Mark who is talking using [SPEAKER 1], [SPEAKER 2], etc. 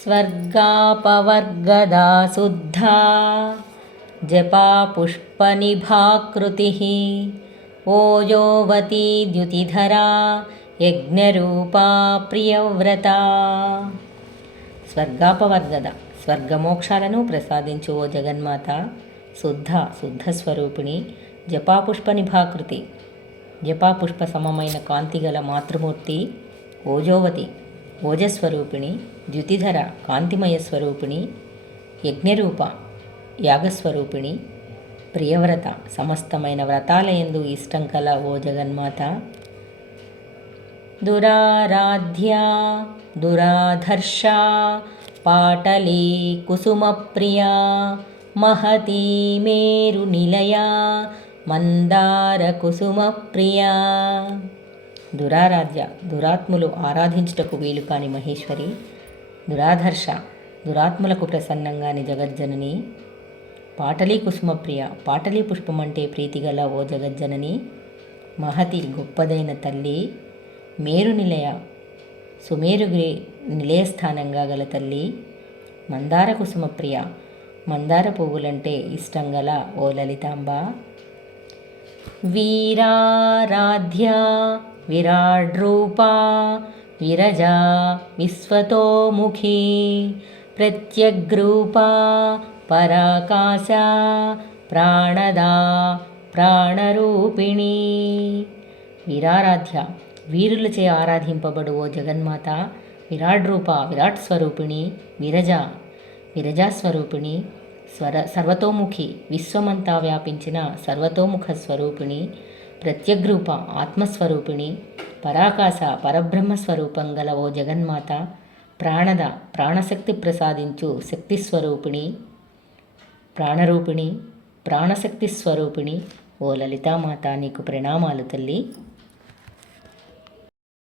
[SPEAKER 1] స్వర్గాపవర్గదా శుద్ధా జపా పుష్పనిభాకృతి ఓజోవతీ ద్యుతిధరా యజ్ఞరూపా ప్రియవ్రత స్వర్గాపవర్గద స్వర్గమోక్షాలను ప్రసాదించు ఓ జగన్మాత శుద్ధ శుద్ధ స్వరూపిణి జపాపుష్ప నిభాకృతి జపాపుష్ప సమమైన కాంతిగల మాతృమూర్తి ఓజోవతి ఓజస్వరూపిణి ద్యుతిధర కాంతిమయ స్వరూపిణి యజ్ఞరూప యాగస్వరూపిణి ప్రియవ్రత సమస్తమైన వ్రతాలయందు ఇష్టం కల ఓ జగన్మాత. దురారాధ్యా దురాధర్షా పాటలీ కుసుమప్రియా మహతీ మేరునిలయా మందార కుసుమప్రియా. దురారాధ్య దురాత్ములు ఆరాధించుటకు వీలు కాని మహేశ్వరి దురాధర్ష దురాత్ములకు ప్రసన్నంగాని జగజ్జనని పాటలీ కుసుమప్రియ పాటలీ పుష్పమంటే ప్రీతిగల ఓ జగజ్జనని మహతి గొప్పదైన తల్లి మేరు నిలయ సుమేరుగిరి నిలయస్థానంగా గల తల్లి మందార కుసుమప్రియ మందార పువ్వులంటే ఇష్టం గల ఓ లలితాంబ వీరారాధ్య విరాడ్రూపా విరజా విశ్వతోముఖీ ప్రత్యగ్రూపా పరాకాశ ప్రాణదా ప్రాణరూపిణి. వీరారాధ్య వీరులచే ఆరాధింపబడు ఓ జగన్మాత విరాట్ రూప విరాట్ స్వరూపిణి విరజ విరజాస్వరూపిణి స్వర సర్వతోముఖి విశ్వమంతా వ్యాపించిన సర్వతోముఖ స్వరూపిణి ప్రత్యగ్రూప ఆత్మస్వరూపిణి పరాకాశ పరబ్రహ్మ స్వరూపం గల ఓ జగన్మాత ప్రాణద ప్రాణశక్తి ప్రసాదించు శక్తి స్వరూపిణి ప్రాణరూపిణి ప్రాణశక్తి స్వరూపిణి ఓ లలితామాత నీకు ప్రణామాలు తల్లి.